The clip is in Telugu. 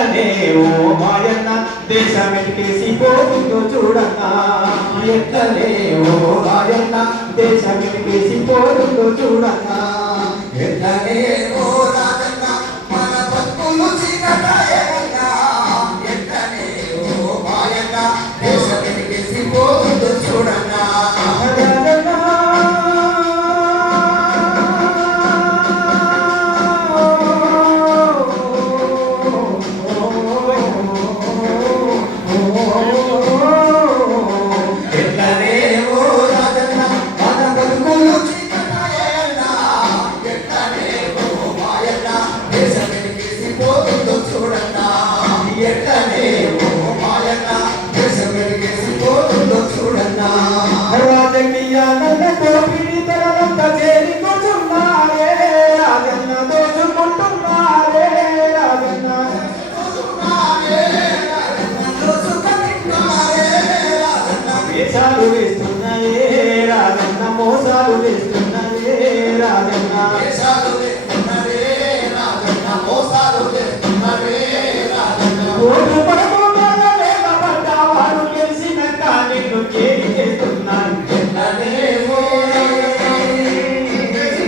ఎట్లనే ఓ మాయన్న దేశమెటికేసి పోతుందో చూడన్నా ఎట్లనే ఓ మాయన్న దేశమెటికేసి పోతుందో చూడన్నా ఎట్లనే ఓ రాజన్న మన బతుకులు చీకటాయన్నా ఎట్లనే ఓ మాయన్న దేశమెటికేసి పోతుందో చూడన్నా రాజకీయాలతో పీడితులంతా చేరి కూర్చున్నారే రాజన్న దోచుకుంటున్నారే రాజన్న వేషాలు వేస్తున్నాయే రాజన్న మోసాలు వేస్తున్నాయే రాజన్న